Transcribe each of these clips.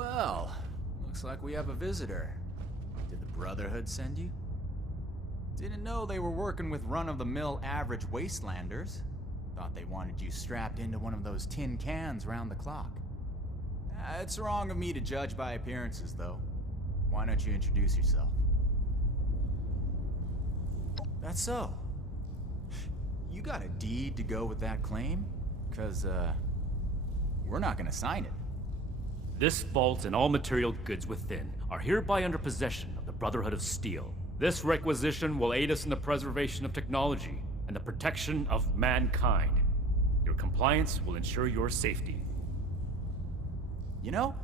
well. Looks like we have a visitor. Did the Brotherhood send you? Didn't know they were working with run-of-the-mill average wastelanders. Thought they wanted you strapped into one of those tin cans round the clock. It's wrong of me to judge by appearances, though. Why don't you introduce yourself? That's so. You got a deed to go with that claim? 'Cause, we're not gonna sign it. This vault and all material goods within are hereby under possession of the Brotherhood of Steel. This requisition will aid us in the preservation of technology and the protection of mankind. Your compliance will ensure your safety. You know,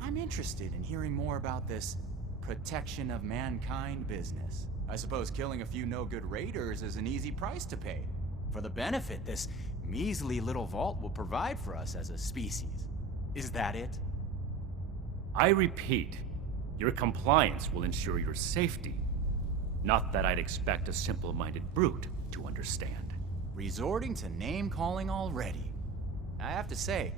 I'm interested in hearing more about this protection of mankind business. I suppose killing a few no-good raiders is an easy price to pay for the benefit this measly little vault will provide for us as a species. Is that it? I repeat, your compliance will ensure your safety. Not that I'd expect a simple-minded brute to understand. Resorting to name-calling already. I have to say,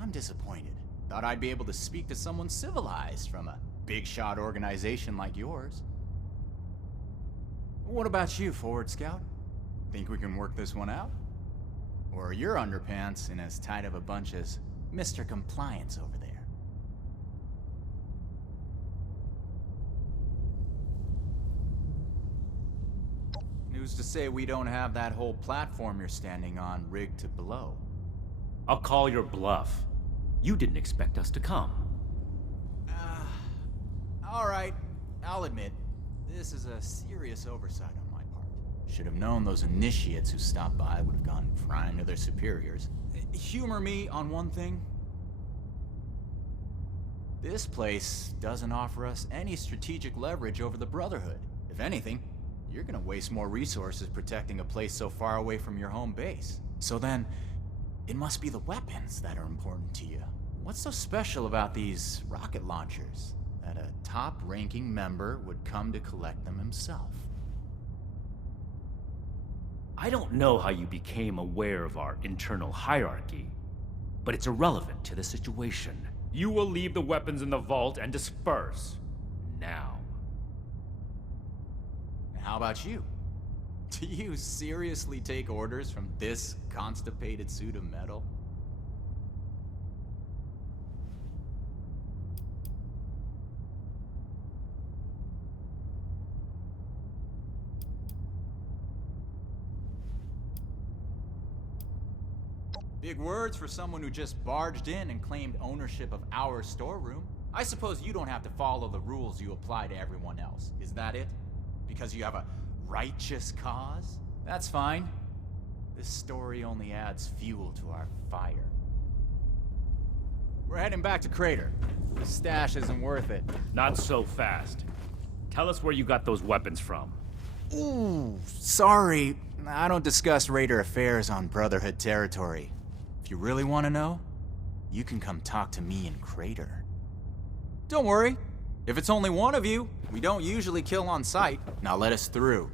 I'm disappointed. Thought I'd be able to speak to someone civilized from a big-shot organization like yours. What about you, Forward Scout? Think we can work this one out? Or are your underpants in as tight of a bunch as Mr. Compliance over there? Who's to say we don't have that whole platform you're standing on rigged to blow? I'll call your bluff. You didn't expect us to come. Alright, I'll admit, this is a serious oversight on my part. Should have known those initiates who stopped by would have gone crying to their superiors. Humor me on one thing. This place doesn't offer us any strategic leverage over the Brotherhood. If anything, you're gonna waste more resources protecting a place so far away from your home base. So then, it must be the weapons that are important to you. What's so special about these rocket launchers that a top-ranking member would come to collect them himself? I don't know how you became aware of our internal hierarchy, but it's irrelevant to the situation. You will leave the weapons in the vault and disperse. Now. How about you? Do you seriously take orders from this constipated suit of metal? Big words for someone who just barged in and claimed ownership of our storeroom. I suppose you don't have to follow the rules you apply to everyone else. Is that it? Because you have a righteous cause? That's fine. This story only adds fuel to our fire. We're heading back to Crater. The stash isn't worth it. Not so fast. Tell us where you got those weapons from. Ooh, sorry. I don't discuss Raider affairs on Brotherhood territory. If you really want to know, you can come talk to me in Crater. Don't worry. If it's only one of you, we don't usually kill on sight. Now let us through.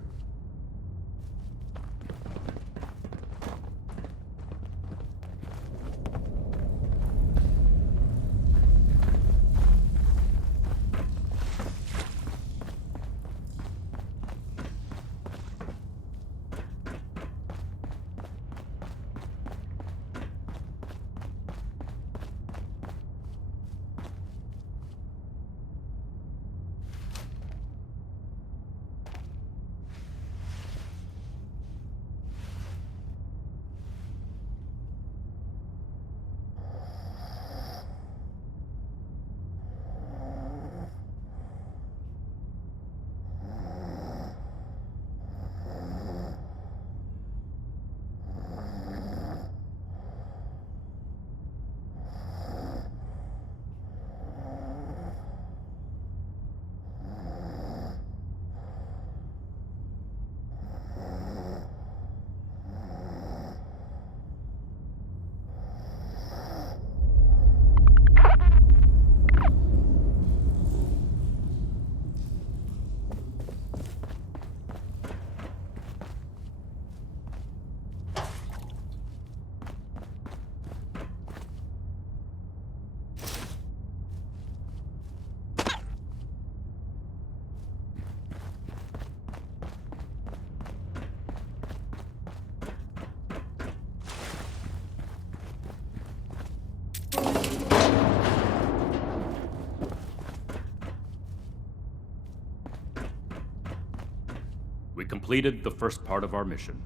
We've completed the first part of our mission.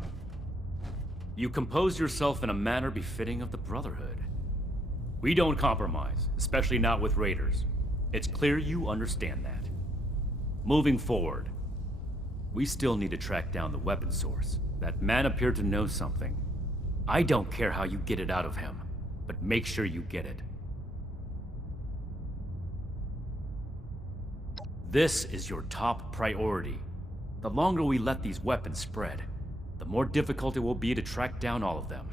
You compose yourself in a manner befitting of the Brotherhood. We don't compromise, especially not with raiders. It's clear you understand that. Moving forward, we still need to track down the weapon source. That man appeared to know something. I don't care how you get it out of him, but make sure you get it. This is your top priority. The longer we let these weapons spread, the more difficult it will be to track down all of them.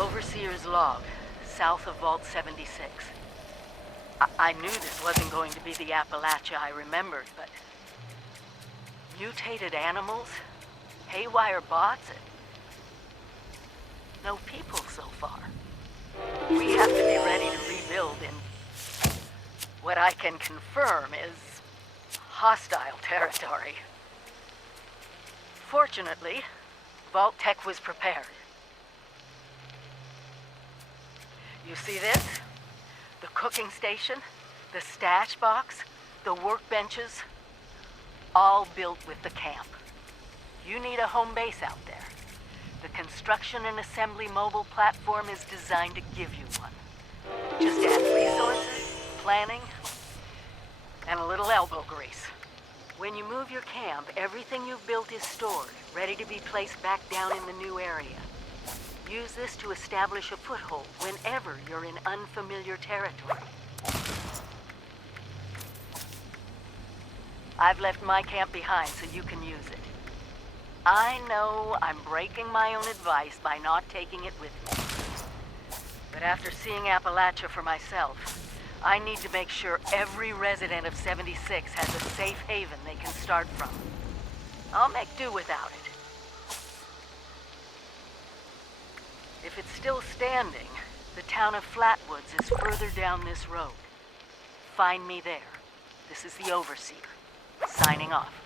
Overseer's log, south of Vault 76. I knew this wasn't going to be the Appalachia I remembered, but... mutated animals? Haywire bots? And no people so far. We have to be ready to rebuild in... what I can confirm is... hostile territory. Fortunately, Vault Tech was prepared. You see this? The cooking station, the stash box, the workbenches, all built with the camp. You need a home base out there. The construction and assembly mobile platform is designed to give you one. Just add resources, planning, and a little elbow grease. When you move your camp, everything you've built is stored, ready to be placed back down in the new area. Use this to establish a foothold whenever you're in unfamiliar territory. I've left my camp behind so you can use it. I know I'm breaking my own advice by not taking it with me. But after seeing Appalachia for myself, I need to make sure every resident of 76 has a safe haven they can start from. I'll make do without it. If it's still standing, the town of Flatwoods is further down this road. Find me there. This is the Overseer, signing off.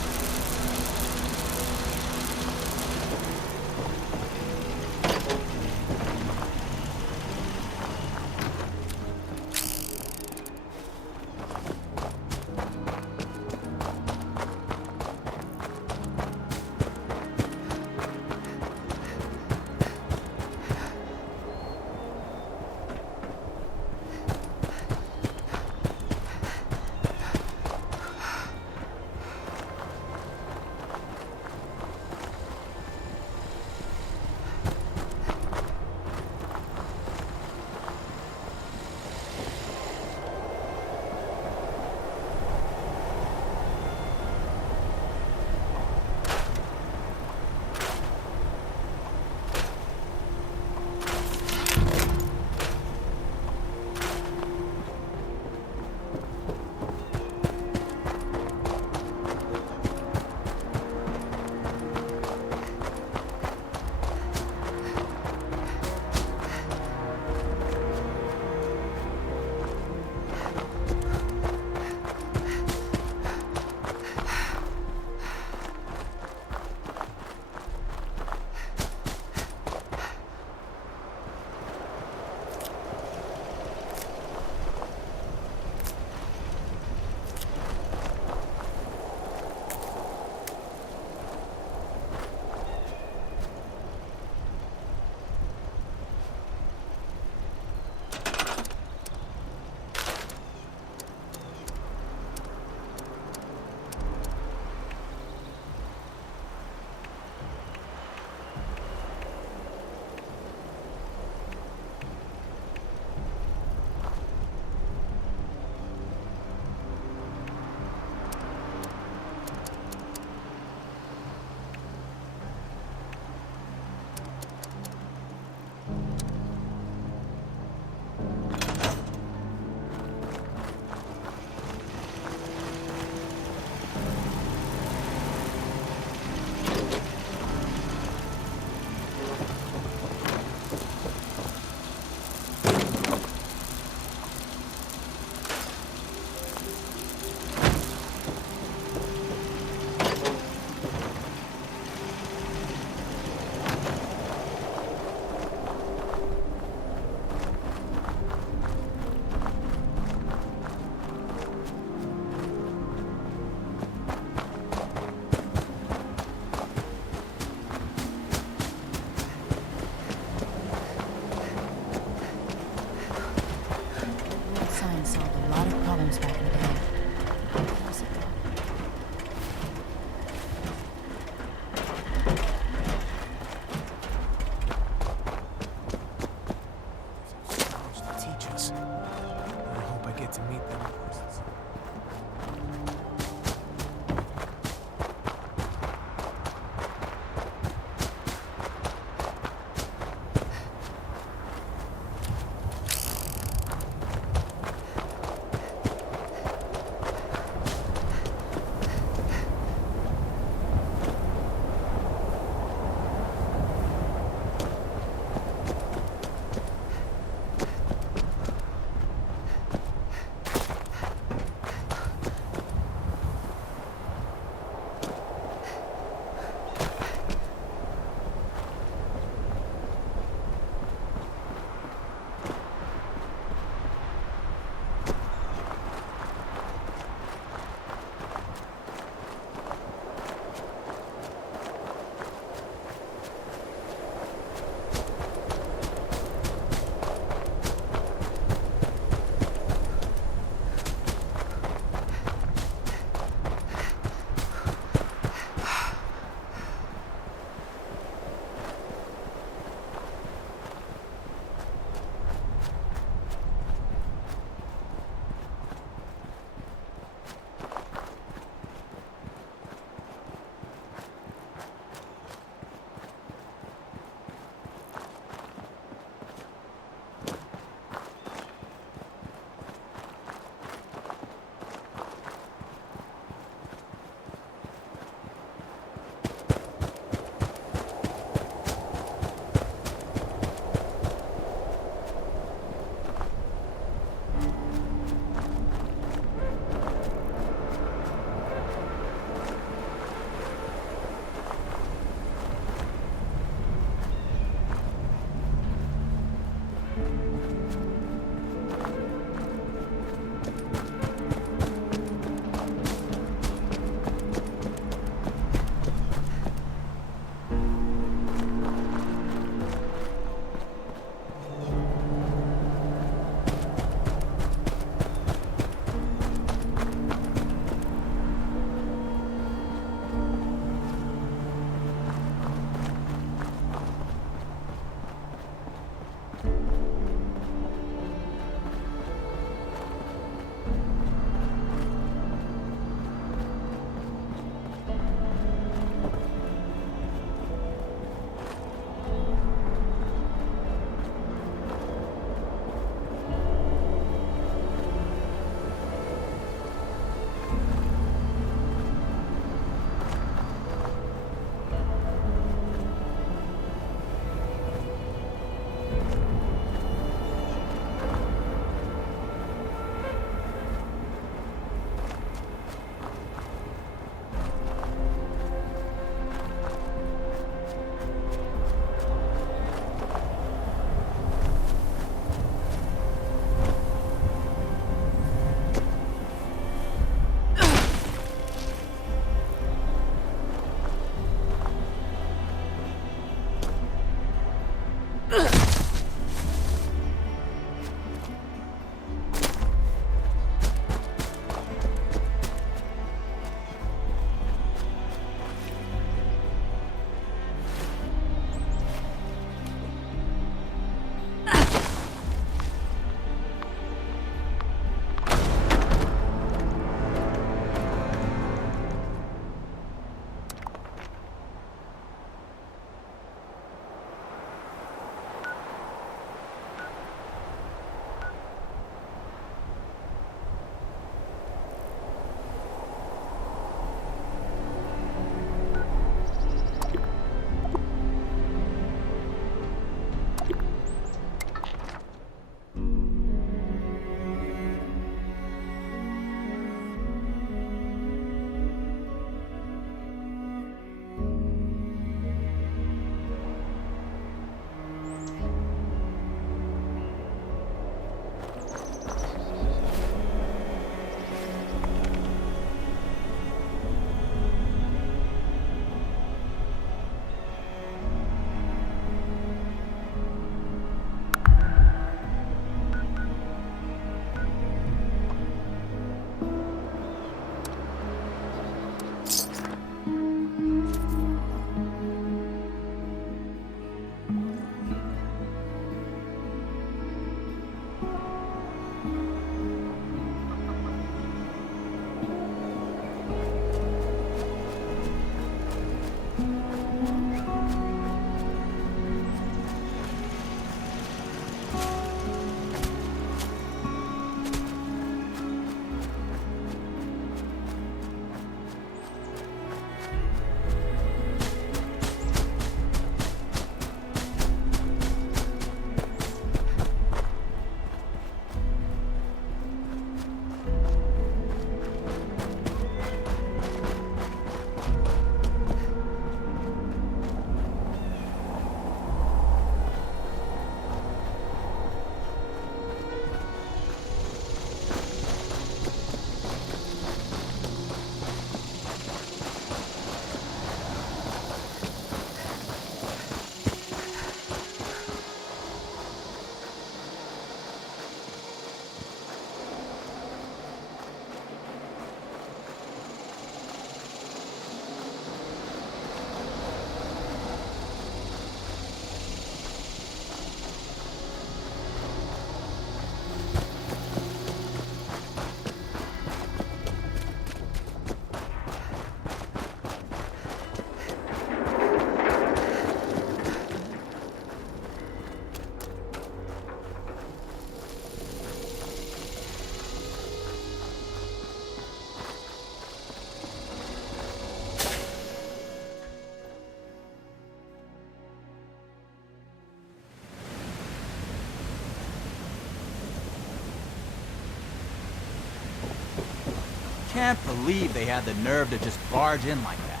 Can't believe they had the nerve to just barge in like that.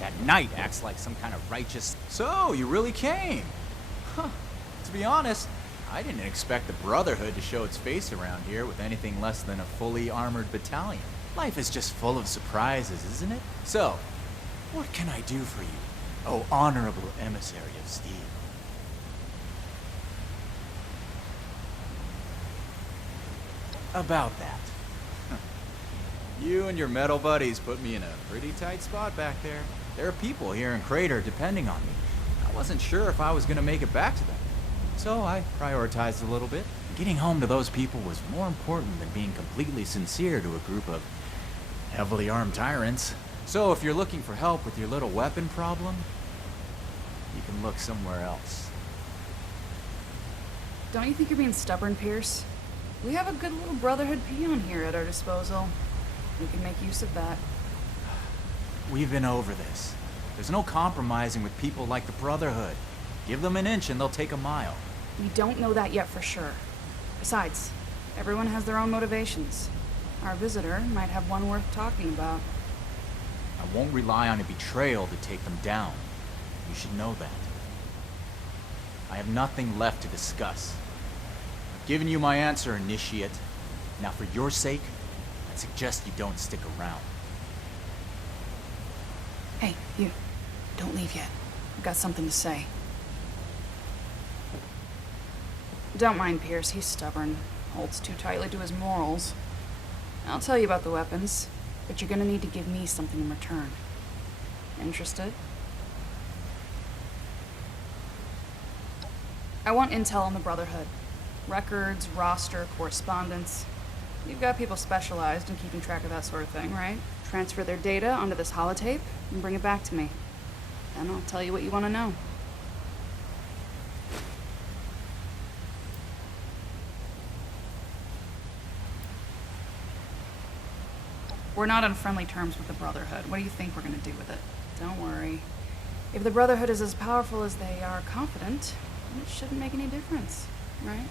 That knight acts like some kind of righteous... So, you really came? Huh. To be honest, I didn't expect the Brotherhood to show its face around here with anything less than a fully armored battalion. Life is just full of surprises, isn't it? So, what can I do for you, oh honorable emissary of steel? About that. You and your metal buddies put me in a pretty tight spot back there. There are people here in Crater depending on me. I wasn't sure if I was gonna make it back to them. So I prioritized a little bit. Getting home to those people was more important than being completely sincere to a group of heavily armed tyrants. So if you're looking for help with your little weapon problem, you can look somewhere else. Don't you think you're being stubborn, Pierce? We have a good little Brotherhood peon here at our disposal. We can make use of that. We've been over this. There's no compromising with people like the Brotherhood. Give them an inch and they'll take a mile. We don't know that yet for sure. Besides, everyone has their own motivations. Our visitor might have one worth talking about. I won't rely on a betrayal to take them down. You should know that. I have nothing left to discuss. I've given you my answer, Initiate. Now for your sake, I suggest you don't stick around. Hey, you. Don't leave yet. I've got something to say. Don't mind Pierce, he's stubborn. Holds too tightly to his morals. I'll tell you about the weapons, but you're gonna need to give me something in return. Interested? I want intel on the Brotherhood. Records, roster, correspondence. You've got people specialized in keeping track of that sort of thing, right? Transfer their data onto this holotape and bring it back to me. Then I'll tell you what you want to know. We're not on friendly terms with the Brotherhood. What do you think we're gonna do with it? Don't worry. If the Brotherhood is as powerful as they are confident, then it shouldn't make any difference, right?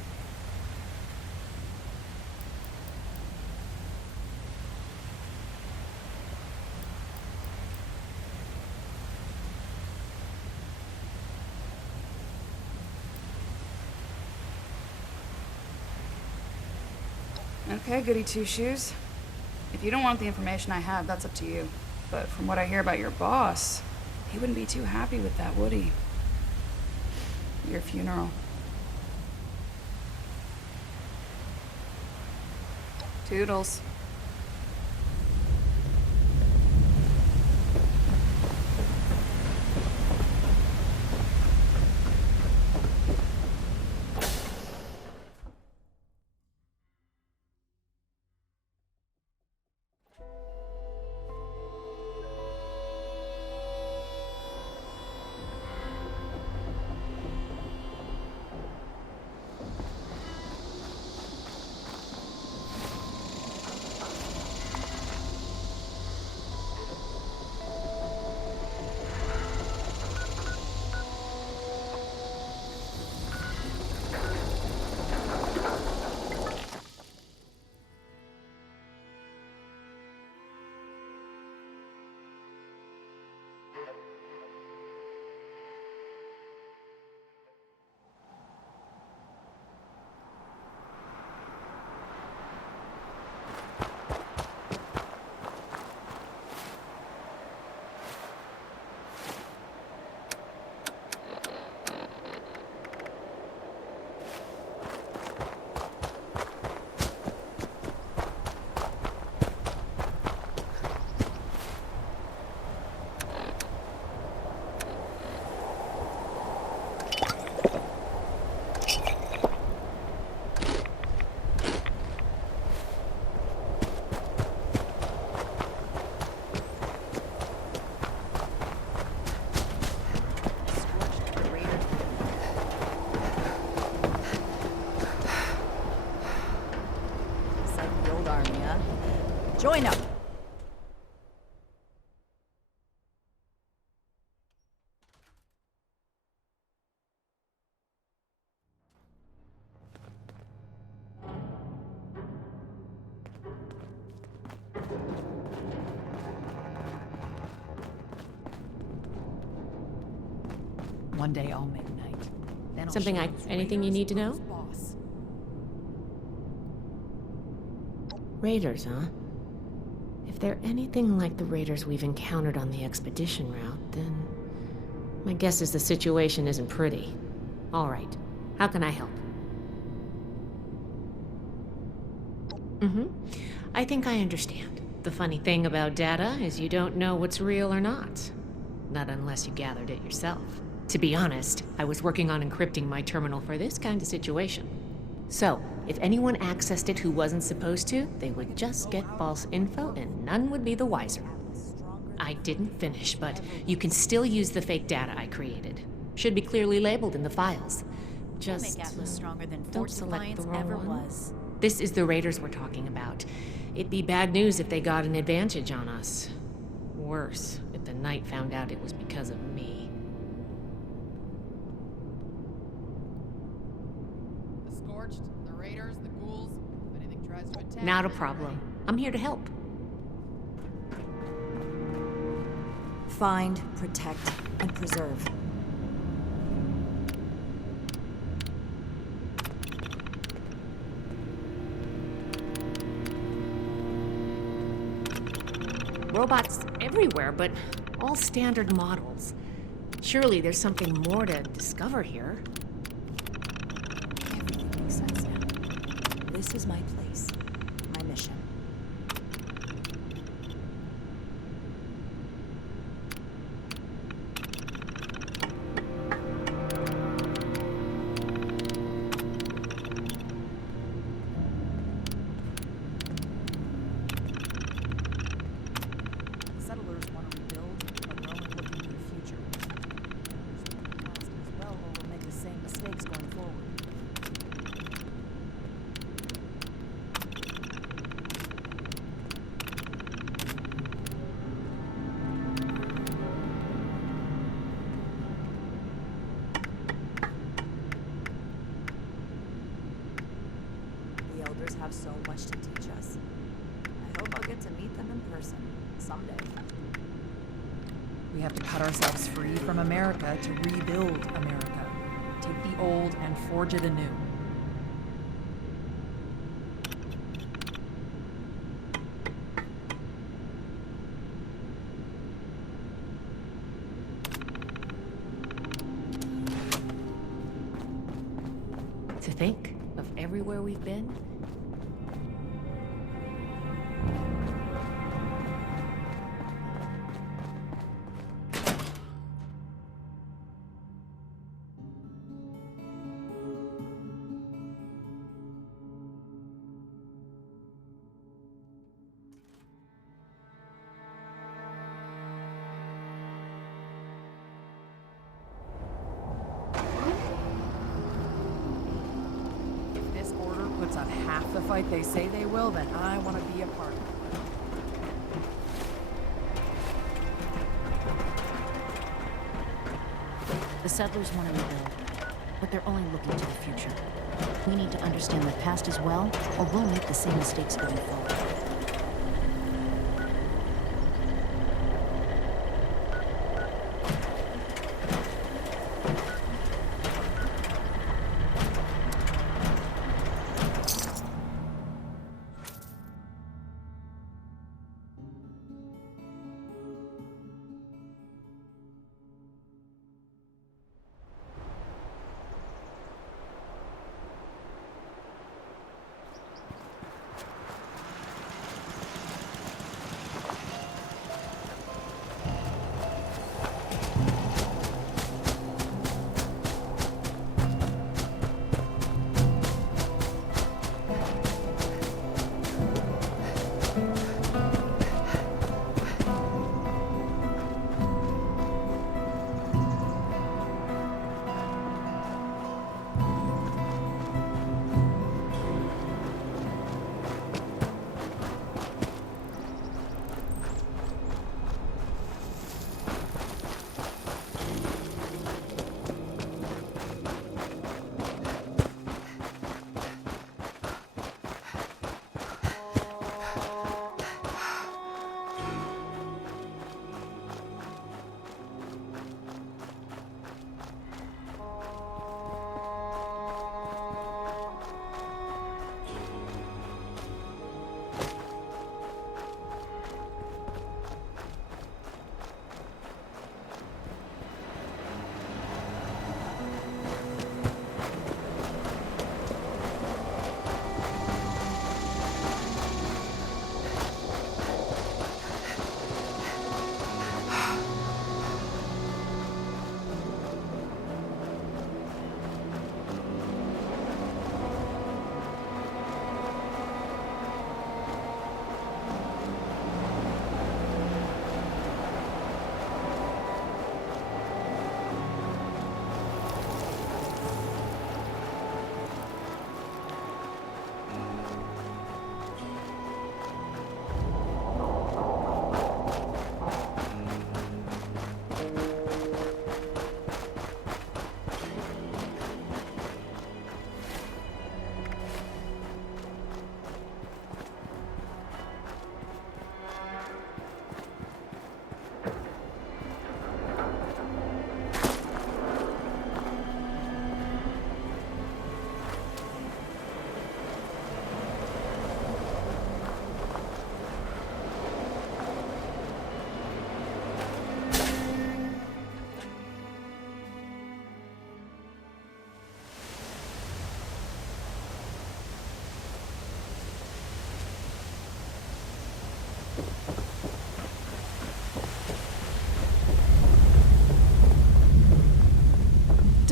Okay, goody two-shoes. If you don't want the information I have, that's up to you. But from what I hear about your boss, he wouldn't be too happy with that, would he? Your funeral. Toodles. Join up. One day I'll make night. Then I'll Something show I... those anything you raiders need to know? who's boss. Raiders, huh? If they're anything like the raiders we've encountered on the expedition route, then... my guess is the situation isn't pretty. All right. How can I help? I think I understand. The funny thing about data is you don't know what's real or not. Not unless you gathered it yourself. To be honest, I was working on encrypting my terminal for this kind of situation. So, if anyone accessed it who wasn't supposed to, they would just get false info and none would be the wiser. I didn't finish, but you can still use the fake data I created. Should be clearly labeled in the files. Just Make Atlas stronger than don't Fort select the Defiance wrong ever one. was. This is the raiders we're talking about. It'd be bad news if they got an advantage on us. Worse, if the Knight found out it was because of me. The Scorched, the Raiders, the Ghouls. If anything tries to attack... Not a problem. I'm here to help. Find, protect, and preserve. Robots everywhere, but all standard models. Surely there's something more to discover here. This is my place, my mission. Settlers want to rebuild, but we're only looking to the future. Understanding the past as well, or we'll make the same mistakes going forward. The elders have so much to teach us. I hope I'll get to meet them in person someday. We have to cut ourselves free from America to rebuild America. Take the old and forge it anew. To think of everywhere we've been. If this order puts on half the fight they say they will, then I want to be a part of it. The settlers want to rebuild, but they're only looking to the future. We need to understand the past as well, or we'll make the same mistakes going forward.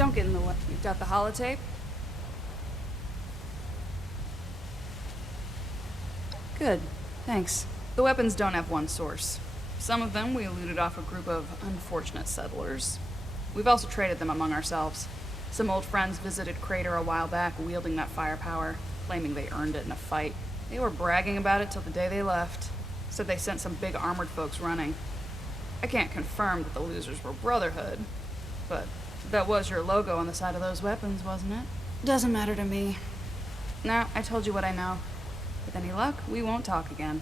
don't get in the way. You've got the holotape? Good, thanks. The weapons don't have one source. Some of them we looted off a group of unfortunate settlers. We've also traded them among ourselves. Some old friends visited Crater a while back wielding that firepower, claiming they earned it in a fight. They were bragging about it till the day they left. Said they sent some big armored folks running. I can't confirm that the losers were Brotherhood, but that was your logo on the side of those weapons, wasn't it? Doesn't matter to me. Now, I told you what I know. With any luck, we won't talk again.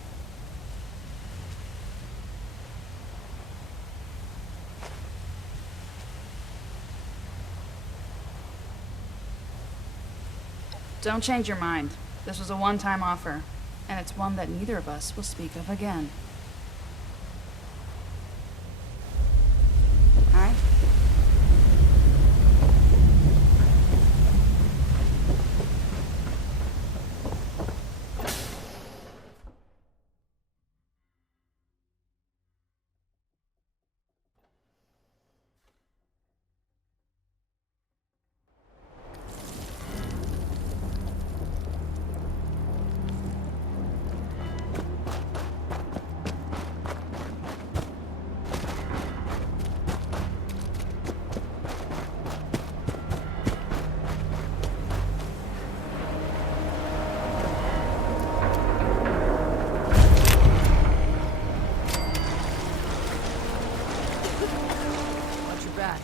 Don't change your mind. This was a one-time offer, and it's one that neither of us will speak of again. All right? Watch your back.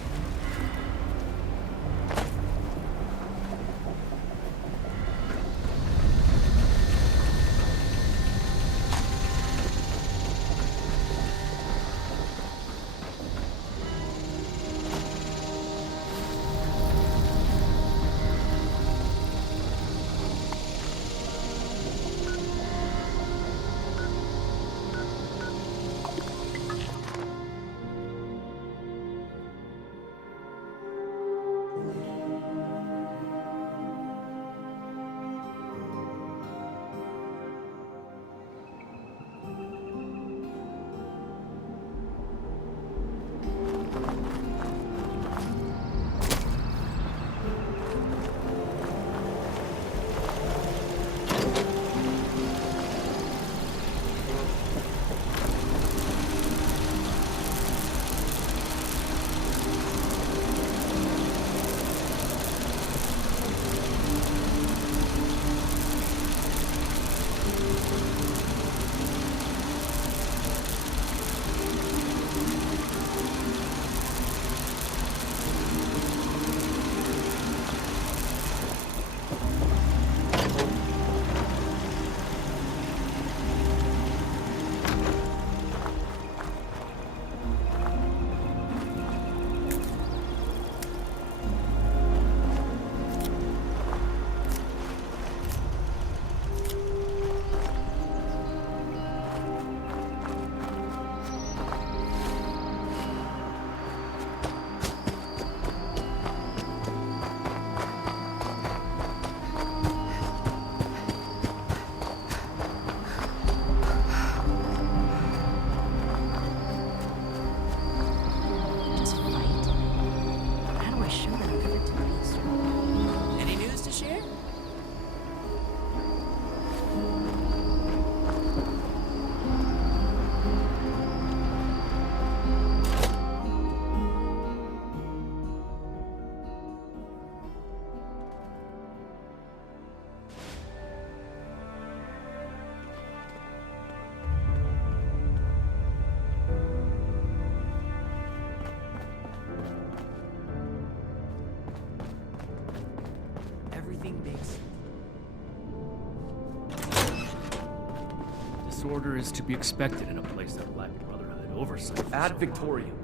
Disorder is to be expected in a place that lacked Brotherhood oversight. for Ad so long. Victoriam.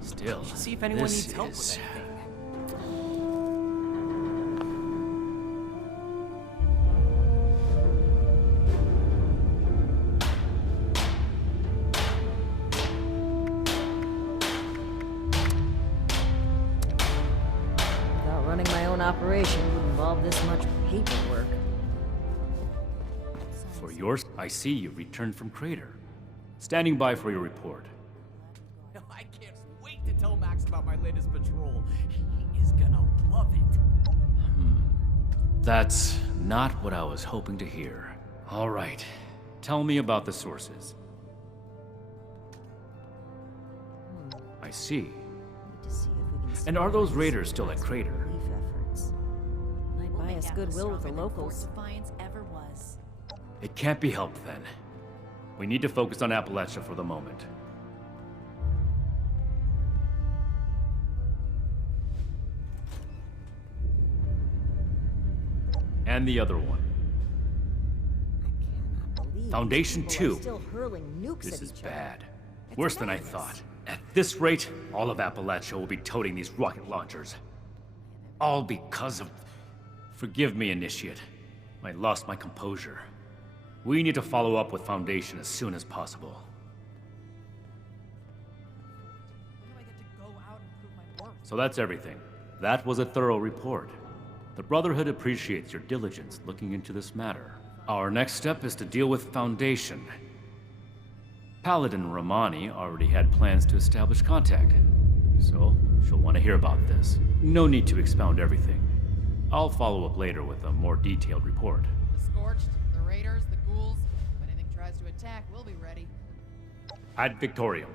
Still, See if anyone this needs help is- with anything. Without running my own operation would involve this much paperwork. For yours, I see you returned from Crater. Standing by for your report. I can't wait to tell Max about my latest patrol. He is gonna love it. That's not what I was hoping to hear. All right. Tell me about the sources. I see. And are those raiders still at Crater? Might buy us goodwill with the locals. Defiance ever was. It can't be helped then. We need to focus on Appalachia for the moment. And the other one. Foundation 2. This is bad. Worse than I thought. At this rate, all of Appalachia will be toting these rocket launchers. All because of... Forgive me, Initiate. I lost my composure. We need to follow up with Foundation as soon as possible. When do I get to go out and prove my worth? So that's everything. That was a thorough report. The Brotherhood appreciates your diligence looking into this matter. Our next step is to deal with Foundation. Paladin Romani already had plans to establish contact, so she'll want to hear about this. No need to expound everything. I'll follow up later with a more detailed report. The Scorched, the Raiders, the Ghouls. If anything tries to attack, we'll be ready. Ad Victorium.